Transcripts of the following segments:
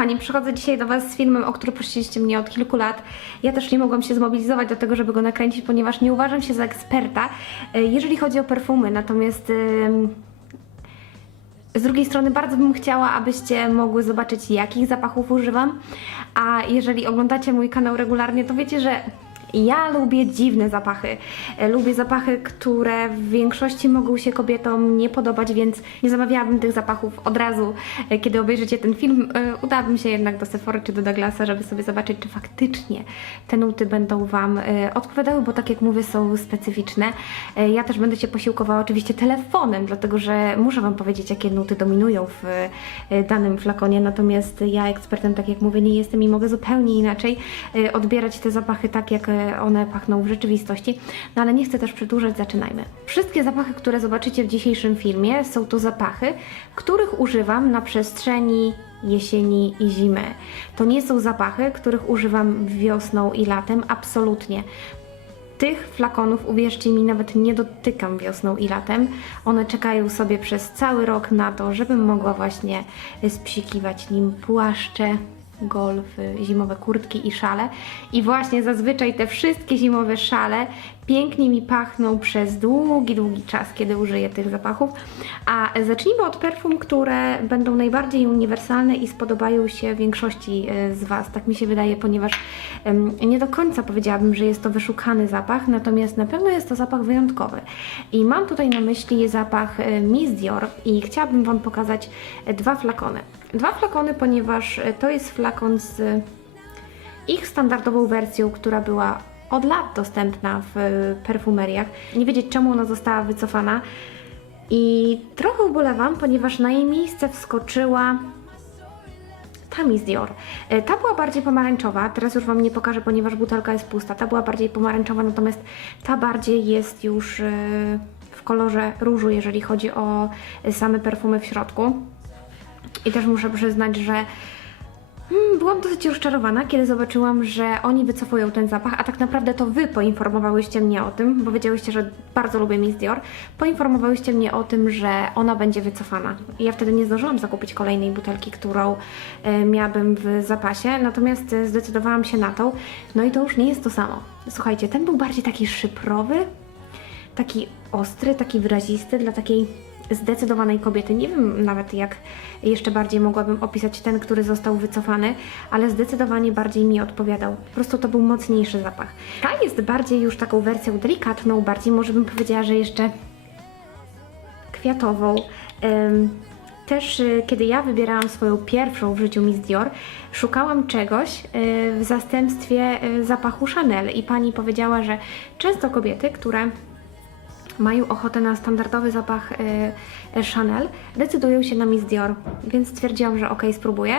kochani, przychodzę dzisiaj do Was z filmem, o który prosiliście mnie od kilku lat. Ja też nie mogłam się zmobilizować do tego, żeby go nakręcić, ponieważ nie uważam się za eksperta, e, jeżeli chodzi o perfumy. Natomiast z drugiej strony bardzo bym chciała, abyście mogły zobaczyć, jakich zapachów używam. A jeżeli oglądacie mój kanał regularnie, to wiecie, że ja lubię dziwne zapachy. E, Lubię zapachy, które w większości mogą się kobietom nie podobać, więc nie zamawiałabym tych zapachów od razu, e, kiedy obejrzycie ten film. E, Udałabym się jednak do Sephory czy do Douglasa, żeby sobie zobaczyć, czy faktycznie te nuty będą Wam odpowiadały, bo tak jak mówię, są specyficzne. Ja też będę się posiłkowała oczywiście telefonem, dlatego że muszę Wam powiedzieć, jakie nuty dominują w danym flakonie, natomiast ja ekspertem, tak jak mówię, nie jestem i mogę zupełnie inaczej odbierać te zapachy tak, jak one pachną w rzeczywistości. No ale nie chcę też przedłużać, zaczynajmy. Wszystkie zapachy, które zobaczycie w dzisiejszym filmie, są to zapachy, których używam na przestrzeni jesieni i zimy. To nie są zapachy, których używam wiosną i latem, absolutnie. Tych flakonów, uwierzcie mi, nawet nie dotykam wiosną i latem. One czekają sobie przez cały rok na to, żebym mogła właśnie spsikiwać nim płaszcze, golfy, zimowe kurtki i szale. I właśnie zazwyczaj te wszystkie zimowe szale pięknie mi pachną przez długi, długi czas, kiedy użyję tych zapachów. A zacznijmy od perfum, które będą najbardziej uniwersalne i spodobają się większości e, z Was. Tak mi się wydaje, ponieważ nie do końca powiedziałabym, że jest to wyszukany zapach, natomiast na pewno jest to zapach wyjątkowy. I mam tutaj na myśli zapach e, Miss Dior i chciałabym Wam pokazać e, dwa flakony. Dwa flakony, ponieważ e, to jest flakon z ich standardową wersją, która była od lat dostępna w e, perfumeriach. Nie wiedzieć czemu ona została wycofana. I trochę ubolewam, ponieważ na jej miejsce wskoczyła ta Miss Dior. E, Ta była bardziej pomarańczowa, teraz już Wam nie pokażę, ponieważ butelka jest pusta. Ta była bardziej pomarańczowa, natomiast ta bardziej jest już w kolorze różu, jeżeli chodzi o same perfumy w środku. I też muszę przyznać, że Mm, Byłam dosyć rozczarowana, kiedy zobaczyłam, że oni wycofują ten zapach, a tak naprawdę to Wy poinformowałyście mnie o tym, bo wiedziałyście, że bardzo lubię Miss Dior. Poinformowałyście mnie o tym, że ona będzie wycofana. Ja wtedy nie zdążyłam zakupić kolejnej butelki, którą e, miałabym w zapasie, natomiast e, zdecydowałam się na tą. No i to już nie jest to samo. Słuchajcie, ten był bardziej taki szyprowy, taki ostry, taki wyrazisty dla takiej zdecydowanej kobiety. Nie wiem nawet jak jeszcze bardziej mogłabym opisać ten, który został wycofany, ale zdecydowanie bardziej mi odpowiadał. Po prostu to był mocniejszy zapach. Ta jest bardziej już taką wersją delikatną, bardziej może bym powiedziała, że jeszcze kwiatową. Też y, kiedy ja wybierałam swoją pierwszą w życiu Miss Dior, szukałam czegoś y, w zastępstwie y, zapachu Chanel i pani powiedziała, że często kobiety, które mają ochotę na standardowy zapach y, Chanel, decydują się na Miss Dior, więc stwierdziłam, że ok, spróbuję.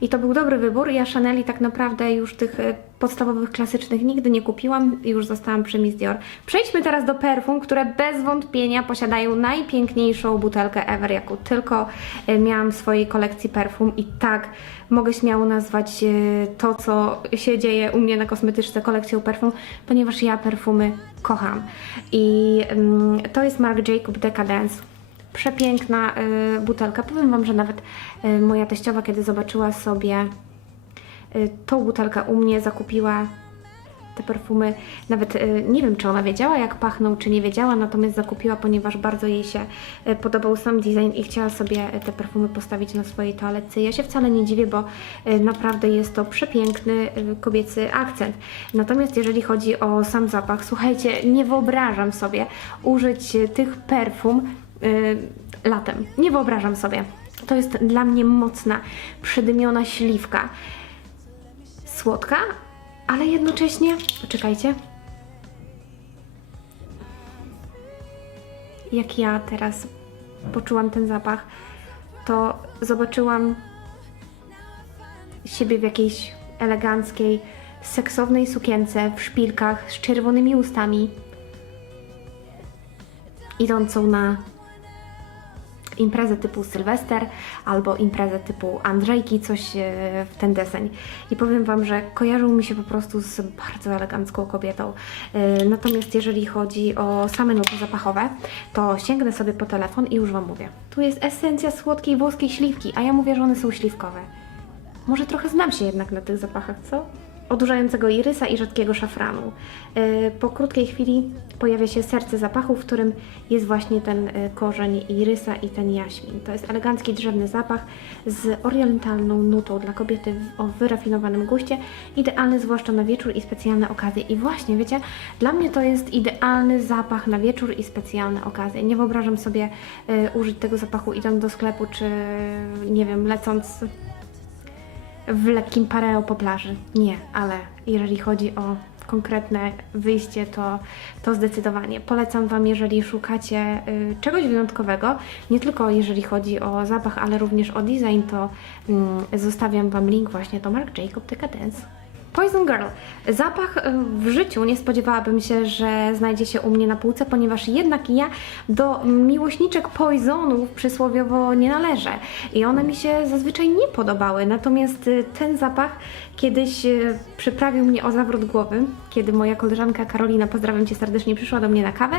I to był dobry wybór. Ja Chaneli tak naprawdę już tych y, podstawowych, klasycznych nigdy nie kupiłam i już zostałam przy Miss Dior. Przejdźmy teraz do perfum, które bez wątpienia posiadają najpiękniejszą butelkę ever, jaką tylko y, miałam w swojej kolekcji perfum i tak mogę śmiało nazwać y, to, co się dzieje u mnie na kosmetyczce kolekcją perfum, ponieważ ja perfumy kocham. I ym, to jest Marc Jacob Decadence. Przepiękna y, butelka. Powiem Wam, że nawet y, moja teściowa, kiedy zobaczyła sobie y, tą butelkę u mnie, zakupiła te perfumy. Nawet y, nie wiem, czy ona wiedziała, jak pachną, czy nie wiedziała, natomiast zakupiła, ponieważ bardzo jej się y, podobał sam design i chciała sobie y, te perfumy postawić na swojej toaletce. Ja się wcale nie dziwię, bo naprawdę jest to przepiękny kobiecy akcent. Natomiast jeżeli chodzi o sam zapach, słuchajcie, nie wyobrażam sobie użyć tych perfum latem. Nie wyobrażam sobie. To jest dla mnie mocna, przydymiona śliwka. Słodka, ale jednocześnie. Poczekajcie. Jak ja teraz poczułam ten zapach, to zobaczyłam siebie w jakiejś eleganckiej, seksownej sukience, w szpilkach, z czerwonymi ustami, idącą na imprezę typu Sylwester albo imprezę typu Andrzejki, coś e, w ten deseń. I powiem Wam, że kojarzą mi się po prostu z bardzo elegancką kobietą. E, Natomiast jeżeli chodzi o same nuty zapachowe, to sięgnę sobie po telefon i już Wam mówię. Tu jest esencja słodkiej włoskiej śliwki, a ja mówię, że one są śliwkowe. może trochę znam się jednak na tych zapachach, co? Odurzającego irysa i rzadkiego szafranu. Yy, Po krótkiej chwili pojawia się serce zapachu, w którym jest właśnie ten yy, korzeń irysa i ten jaśmin. To jest elegancki drzewny zapach z orientalną nutą dla kobiety o wyrafinowanym guście. Idealny zwłaszcza na wieczór i specjalne okazje. I właśnie, wiecie, dla mnie to jest idealny zapach na wieczór i specjalne okazje. Nie wyobrażam sobie yy, użyć tego zapachu idąc do sklepu, czy nie wiem, lecąc w lekkim pareo po plaży. Nie, ale jeżeli chodzi o konkretne wyjście, to, to zdecydowanie. Polecam Wam, jeżeli szukacie y, czegoś wyjątkowego, nie tylko jeżeli chodzi o zapach, ale również o design, to mm, zostawiam Wam link właśnie do Marc Jacob Decadence. Poison Girl. Zapach y, w życiu nie spodziewałabym się, że znajdzie się u mnie na półce, ponieważ jednak ja do miłośniczek poisonów przysłowiowo nie należę i one mi się zazwyczaj nie podobały. Natomiast y, ten zapach kiedyś y, przyprawił mnie o zawrót głowy, kiedy moja koleżanka Karolina, pozdrawiam Cię serdecznie, przyszła do mnie na kawę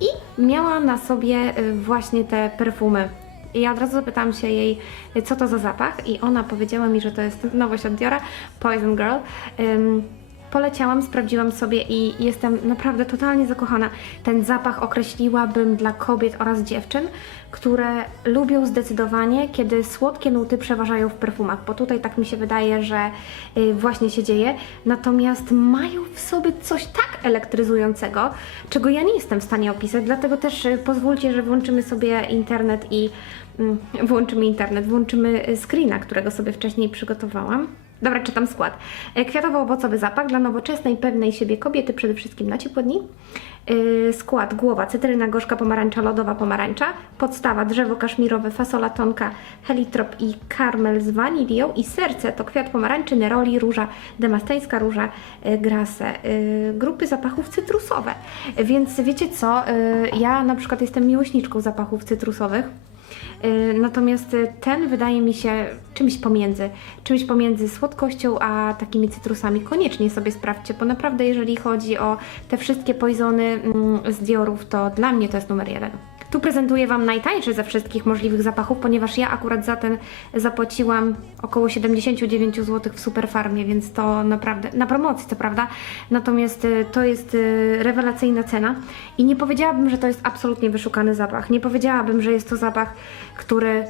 i miała na sobie właśnie te perfumy. I ja od razu zapytałam się jej, co to za zapach, i ona powiedziała mi, że to jest nowość od Diora, Poison Girl. Ym, poleciałam, sprawdziłam sobie i jestem naprawdę totalnie zakochana. Ten zapach określiłabym dla kobiet oraz dziewczyn, które lubią zdecydowanie, kiedy słodkie nuty przeważają w perfumach, bo tutaj tak mi się wydaje, że y, właśnie się dzieje. Natomiast mają w sobie coś tak elektryzującego, czego ja nie jestem w stanie opisać, dlatego też y, pozwólcie, że włączymy sobie internet i mm, włączymy internet, włączymy y, screena, którego sobie wcześniej przygotowałam. Dobra, czytam skład. E, Kwiatowo-owocowy zapach dla nowoczesnej, pewnej siebie kobiety, przede wszystkim na ciepłe dni. Yy, skład głowa, cytryna gorzka, pomarańcza, lodowa pomarańcza. Podstawa drzewo kaszmirowe, fasola tonka, helitrop i karmel z wanilią. I serce to kwiat pomarańczy, neroli, róża demasteńska, róża yy, grase. Grupy zapachów cytrusowe. Więc wiecie co, ja na przykład jestem miłośniczką zapachów cytrusowych. Y, Natomiast y, ten wydaje mi się czymś pomiędzy, czymś pomiędzy słodkością a takimi cytrusami. Koniecznie sobie sprawdźcie, bo naprawdę jeżeli chodzi o te wszystkie poisony mm, z Diorów, to dla mnie to jest numer jeden. Tu prezentuję Wam najtańszy ze wszystkich możliwych zapachów, ponieważ ja akurat za ten zapłaciłam około 79 zł w Superfarmie, więc to naprawdę, na promocji co prawda, natomiast y, to jest y, rewelacyjna cena i nie powiedziałabym, że to jest absolutnie wyszukany zapach. Nie powiedziałabym, że jest to zapach, który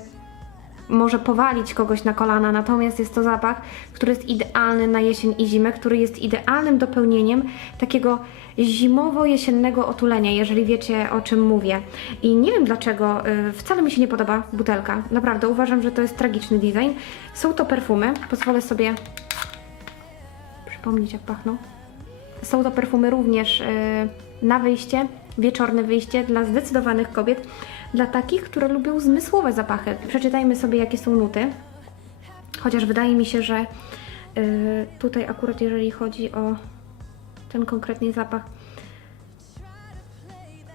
może powalić kogoś na kolana, natomiast jest to zapach, który jest idealny na jesień i zimę, który jest idealnym dopełnieniem takiego zimowo-jesiennego otulenia, jeżeli wiecie o czym mówię. I nie wiem dlaczego, y, wcale mi się nie podoba butelka. Naprawdę uważam, że to jest tragiczny design. Są to perfumy, pozwolę sobie przypomnieć jak pachną. Są to perfumy również y, na wyjście, wieczorne wyjście dla zdecydowanych kobiet, dla takich, które lubią zmysłowe zapachy. Przeczytajmy sobie, jakie są nuty. Chociaż wydaje mi się, że y, tutaj akurat jeżeli chodzi o ten konkretny zapach,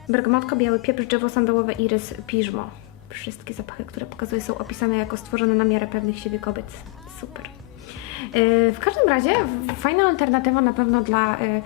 bergamotka, biały pieprz, drzewo sandałowe, irys, piżmo. Wszystkie zapachy, które pokazuję są opisane jako stworzone na miarę pewnych siebie kobiet. Super. Yy, W każdym razie fajna alternatywa na pewno dla yy,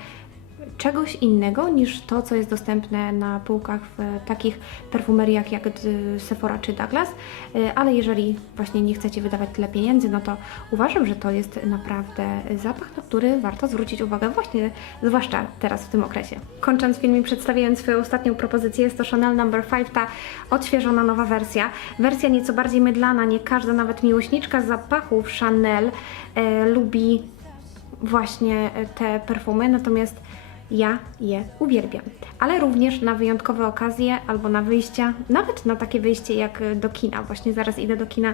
czegoś innego niż to, co jest dostępne na półkach w takich perfumeriach jak y, Sephora czy Douglas, Yy, ale jeżeli właśnie nie chcecie wydawać tyle pieniędzy, no to uważam, że to jest naprawdę zapach, na który warto zwrócić uwagę właśnie, zwłaszcza teraz w tym okresie. Kończąc film i przedstawiając swoją ostatnią propozycję, jest to Chanel No. 5, ta odświeżona nowa wersja. Wersja nieco bardziej mydlana, nie każda nawet miłośniczka zapachów Chanel e, lubi właśnie e, te perfumy, natomiast ja je uwielbiam. Ale również na wyjątkowe okazje albo na wyjścia, nawet na takie wyjście jak do kina. Właśnie zaraz idę do kina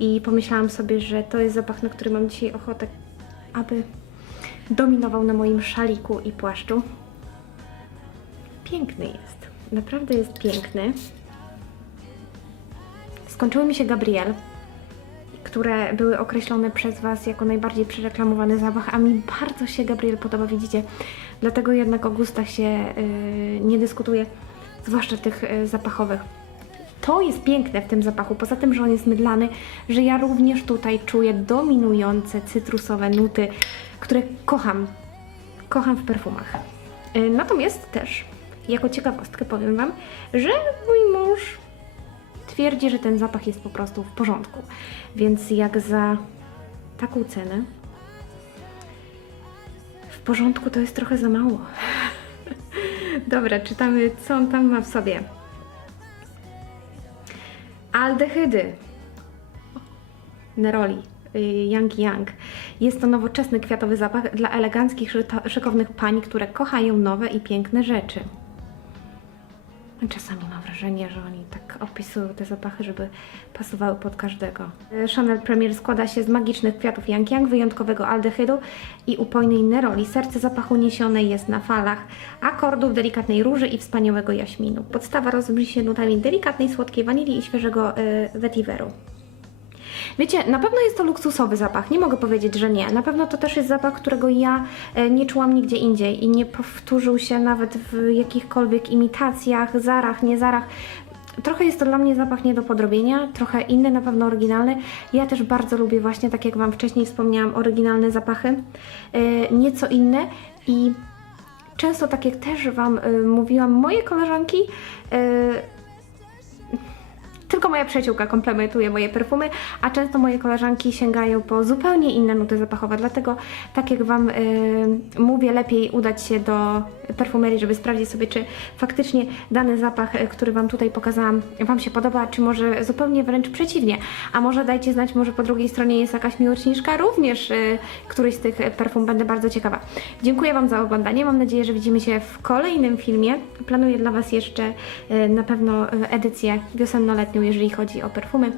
i pomyślałam sobie, że to jest zapach, na który mam dzisiaj ochotę, aby dominował na moim szaliku i płaszczu. Piękny jest. Naprawdę jest piękny. Skończyły mi się Gabriel, które były określone przez Was jako najbardziej przereklamowany zapach, a mi bardzo się Gabriel podoba, widzicie. Dlatego jednak o gustach się yy, nie dyskutuje, zwłaszcza tych yy, zapachowych. To jest piękne w tym zapachu, poza tym, że on jest mydlany, że ja również tutaj czuję dominujące cytrusowe nuty, które kocham. Kocham w perfumach. Yy, Natomiast też, jako ciekawostkę powiem Wam, że mój mąż twierdzi, że ten zapach jest po prostu w porządku. Więc jak za taką cenę. W porządku to jest trochę za mało. Dobra, czytamy, co on tam ma w sobie. Aldehydy. Neroli. Yang Yang. Jest to nowoczesny kwiatowy zapach dla eleganckich, szykownych pań, które kochają nowe i piękne rzeczy. Czasami mam wrażenie, że oni tak opisują te zapachy, żeby pasowały pod każdego. Chanel Premier składa się z magicznych kwiatów Yang Yang, wyjątkowego aldehydu i upojnej neroli. Serce zapachu niesione jest na falach akordów delikatnej róży i wspaniałego jaśminu. Podstawa rozbrzmi się nutami delikatnej, słodkiej wanilii i świeżego y. Wiecie, na pewno jest to luksusowy zapach, nie mogę powiedzieć, że nie. Na pewno to też jest zapach, którego ja e, nie czułam nigdzie indziej i nie powtórzył się nawet w jakichkolwiek imitacjach, zarach, nie zarach. Trochę jest to dla mnie zapach nie do podrobienia, trochę inny, na pewno oryginalny. Ja też bardzo lubię właśnie, tak jak Wam wcześniej wspomniałam, oryginalne zapachy, e, nieco inne i często, tak jak też Wam e, mówiłam, moje koleżanki tylko moja przyjaciółka komplementuje moje perfumy, a często moje koleżanki sięgają po zupełnie inne nuty zapachowe. Dlatego, tak jak Wam y, mówię, lepiej udać się do perfumerii, żeby sprawdzić sobie, czy faktycznie dany zapach, y, który Wam tutaj pokazałam, Wam się podoba, czy może zupełnie wręcz przeciwnie. A może dajcie znać, może po drugiej stronie jest jakaś miłośniczka, również y, któryś z tych perfum, będę bardzo ciekawa. Dziękuję Wam za oglądanie, mam nadzieję, że widzimy się w kolejnym filmie. Planuję dla Was jeszcze y, na pewno y, edycję wiosenno-letnią, jeżeli chodzi o perfumy.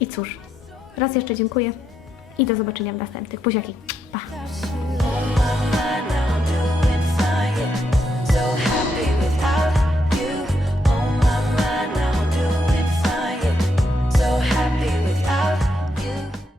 I cóż, raz jeszcze dziękuję i do zobaczenia w następnych. Buziaki, pa!